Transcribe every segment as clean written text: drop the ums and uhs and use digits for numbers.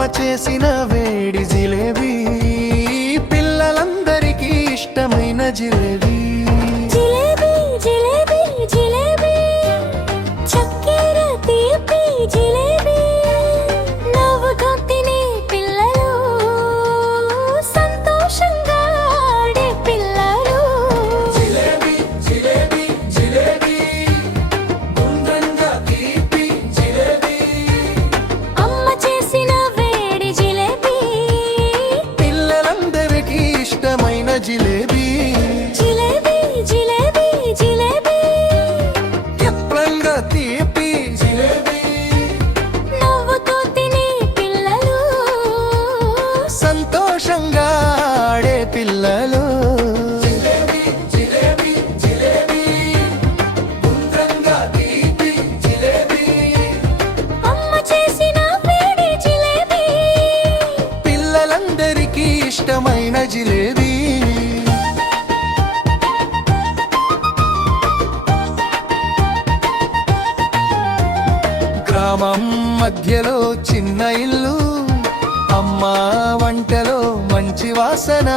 అమ్మ చేసిన వేడి జిలేబీ, పిల్లలందరికీ ఇష్టమైన జిలేబీ. జిలేబీ జిలేబీ జిలేబీ, చక్కెర తీపి జిలేబీ, నవ్వుతో తినే పిల్లలు, సంతోషంగా ఆడే పిల్లలు. జిలేబీ జిలేబీ జిలేబీ, గుండ్రంగా తీపి జిలేబీ, అమ్మ చేసిన వేడి జిలేబీ, పిల్లలందరికీ ఇష్టమైన జిలేబీ. జిలేబీ జిలేబీ జిలేబీ, ఎప్లంగా తీపి జిలేబీ, నవ్వుతో తినే పిల్లలు, సంతోషంగా ఆడే పిల్లలు. జిలేబీ జిలేబీ జిలేబీ, గుండ్రంగా తీపి జిలేబీ, అమ్మ చేసిన వేడి జిలేబీ, పిల్లలందరికీ ఇష్టమైన జిలేబీ. గ్రామం మధ్యలో చిన్న ఇల్లు, అమ్మ వంటలో మంచి వాసన,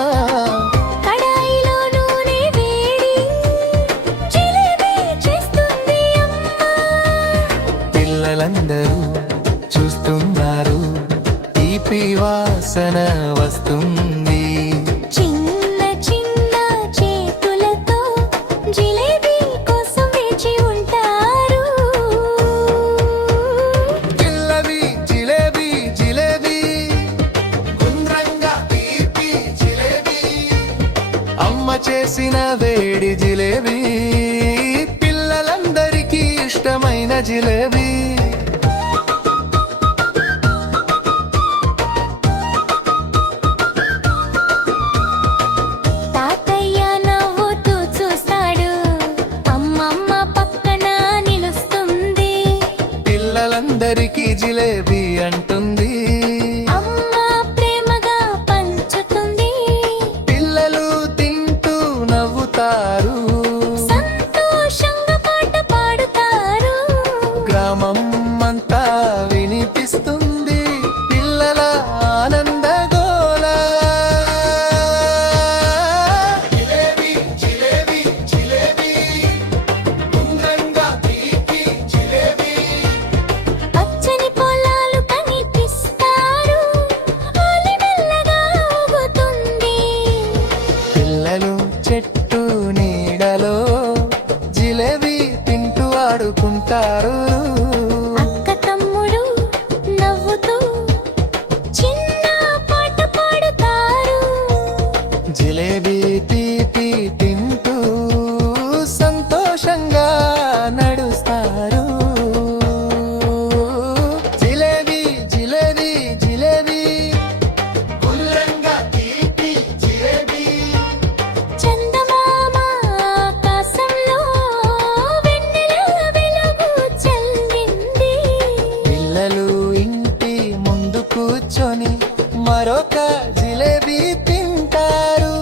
కడాయిలో నూనె వేడి, జిలేబీ చేస్తుంది అమ్మ. పిల్లలందరూ చూస్తున్నారు, తీపి వాసన వస్తుంది. చిన్న చిన్న చేతులతో జిలేబీ కోసం వేచి ఉంటారు. జిలేబీ జిలేబీ జిలేబీ, గుండ్రంగా తీపి జిలేబీ, అమ్మ చేసిన వేడి జిలేబీ, పిల్లలందరికీ ఇష్టమైన జిలేబీ. తాతయ్య నవ్వుతూ చూస్తాడు, అమ్మమ్మ పక్కన నిలుస్తుంది. పిల్లలందరికీ జిలేబీ అంటుంది, అమ్మ ప్రేమగా పంచుతుంది. పిల్లలు తింటూ నవ్వుతారు, సంతోషంగా పాట పాడుతారు. గ్రామం అంతా వినిపిస్తుంది పిల్లల ఆనందగోల. జిలేబీ జిలేబీ జిలేబీ, గుండ్రంగా తీపి జిలేబీ, పచ్చని పొలాలు కనిపిస్తారు, గాలి మెల్లగా ఊగుతుంది. పిల్లలు చెట్టు నీడలో జిలేబీ తింటూ ఆడుకుంటారు. అక్క తమ్ముడు నవ్వుతూ చిన్న పాట పాడుతారు. జిలేబీ తీపి తింటూ సంతోషంగా నడుస్తారు. జిలేబీ జిలేబీ జిలేబీ, గుండ్రంగా తీపి జిలేబీ, చందమామ ఆకాశంలో వెన్నెల వెలుగు చల్లింది. పిల్లలు ఇంటి ముందు కూర్చొని మరొక జిలేబీ తింటారు.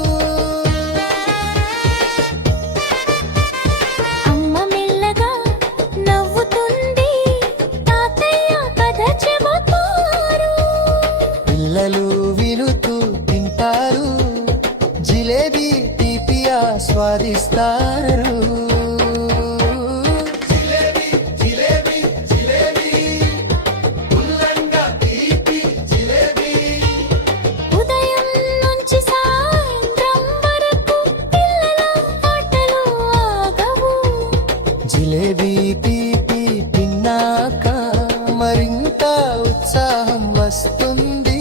అమ్మ మెల్లగా నవ్వుతుంది, తాతయ్య కథ చెబుతారు. పిల్లలు వినుతూ తింటారు, జిలేబీ తీపి ఆస్వాదిస్తారు. జిలేబీ జిలేబీ జిలేబీ, గుండ్రంగా తీపి జిలేబీ, ఉదయం నుంచి సాయంత్రం వరకు పిల్లల ఆటలు ఆగవు. జిలేబీ తీపి తిన్నాక మరింత ఉత్సాహం వస్తుంది.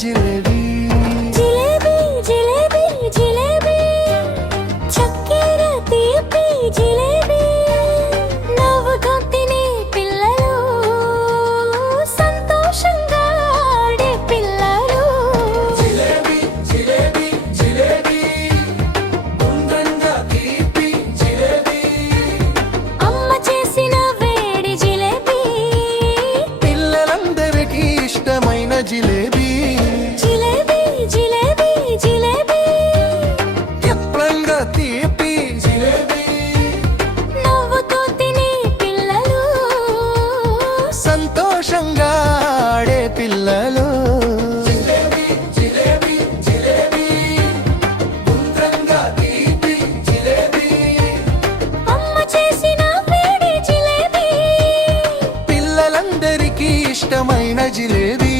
జిలేబీ జిలేబీ జిలేబీ జిలేబీ చక్కెర తీపి జిలేబీ నవ్వుతో తినే పిల్లలు సంతోషంగా ఆడే పిల్లలు జిలేబీ జిలేబీ జిలేబీ గుండ్రంగా తీపి జిలేబీ అమ్మ చేసిన వేడి జిలేబీ పిల్లలందరికీ ఇష్టమైన జిలేబీ జిలేబీ జిలేబీ జిలేబీ ఎప్పుడంగా తీపి జిలేబీ నవ్వుతో తినే పిల్లలు సంతోషంగా ఆడే పిల్లలు జిలేబీ జిలేబీ జిలేబీ గుండ్రంగా తీపి జిలేబీ అమ్మ చేసిన వేడి జిలేబీ పిల్లలందరికీ ఇష్టమైన జిలేబీ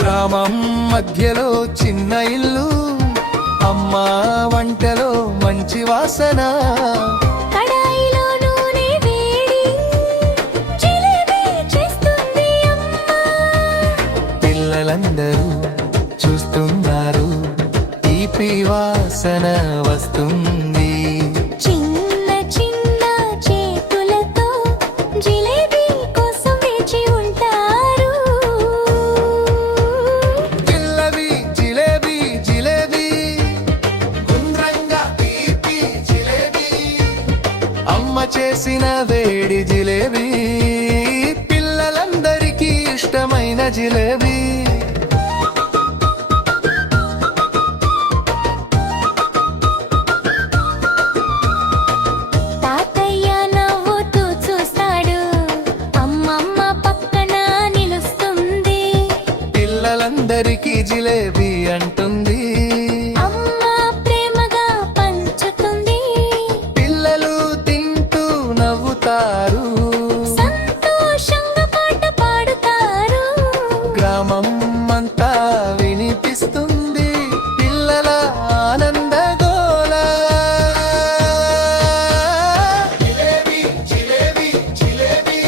గ్రామం మధ్యలో చిన్న ఇల్లు అమ్మ వంటలో మంచి వాసన కడాయిలో నూనె వేడి జిలేబీ చేస్తుంది అమ్మ పిల్లలందరూ చూస్తున్నారు తీపి వాసన వస్తుంది చిన్న చిన్న చేతులతో జిలేబీ కోసం వేచి ఉంటారు పిల్లవి జిలేబీ జిలేబీ గుండ్రంగా తీపి జిలేబీ అమ్మ చేసిన వేడి జిలేబీ పిల్లలందరికీ ఇష్టమైన జిలేబీ తాతయ్య నవ్వుతూ చూస్తాడు అమ్మమ్మ పక్కన నిలుస్తుంది పిల్లలందరికీ జిలేబీ అంటుంది అమ్మ ప్రేమగా పంచుతుంది పిల్లలు తింటూ నవ్వుతారు సంతోషంగా పాట పాడుతారు గ్రామం అంతా వినిపిస్తుంది పిల్లల ఆనందగోల జిలేబీ జిలేబీ జిలేబీ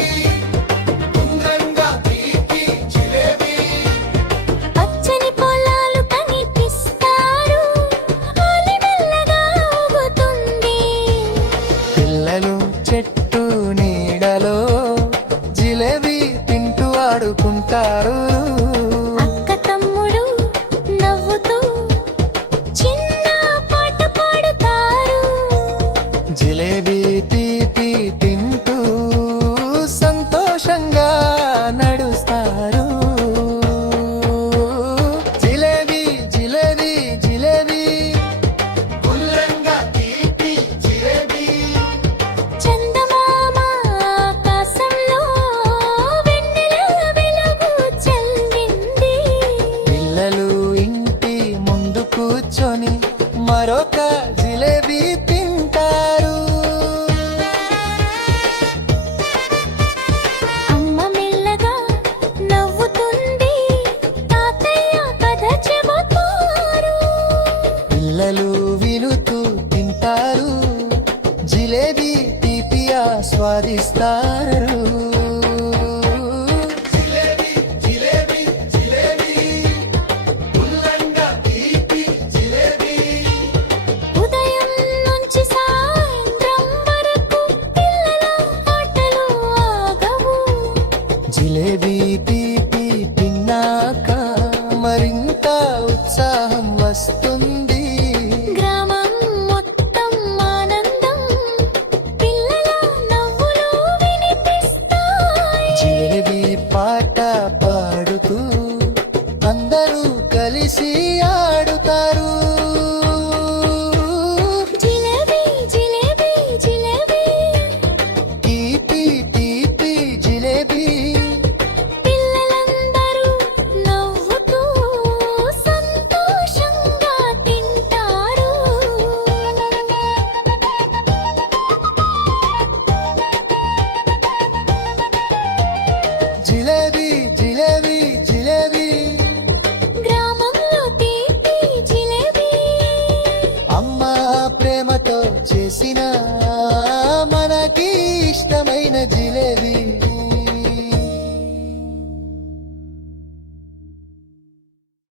గుండ్రంగా తీపి జిలేబీ పచ్చని పొలాలు కనిపిస్తారు గాలి మెల్లగా ఊగుతుంది పిల్లలు చెట్టు నీడలో జిలేబీ తింటూ ఆడుకుంటారు అక్క తమ్ముడు నవ్వుతూ చిన్న పాట పాడుతారు జిలేబీ తీపి తింటూ సంతోషంగా నడుస్తారు జిలేబీ జిలేబీ జిలేబీ గుండ్రంగా తీపి జిలేబీ చందమామ ఆకాశంలో వెన్నెల వెలుగు చల్లింది పిల్లలు ఇంటి ముందు కూర్చొని మరొక జిలేబీ తింటారు అమ్మ మెల్లగా నవ్వుతుంది తాతయ్య కథ చెబుతారు పిల్లలు వినుతూ తింటారు జిలేబీ తీపి ఆస్వాదిస్తారు